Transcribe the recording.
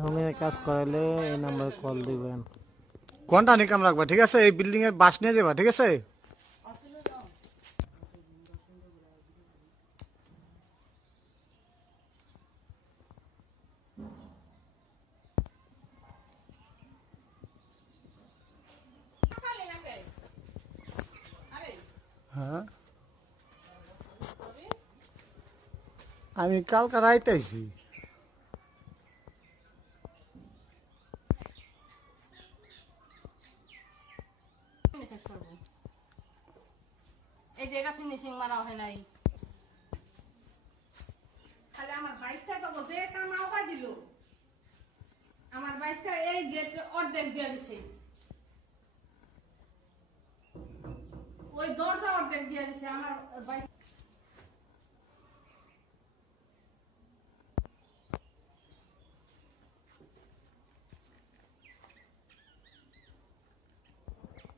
রঙের কাজ করাইলে এই নাম্বার কল দিবেন। কোনটা নিয়ে কাম রাখবা, ঠিক আছে? এই বিল্ডিং এর বাস নিয়ে যাবা, ঠিক আছে? হ্যাঁ, আমি কালকে রাইতে আইছি। এই যে এটা ফিনিশিং মারা হয় নাই, খালি আমার 22টা তো যে কাম আওকা দিল, আমার 22টা এই গেট অর্ধেক দিয়ে দিছে, ওই দরজা অর্ধেক দিয়ে দিছে আমার 22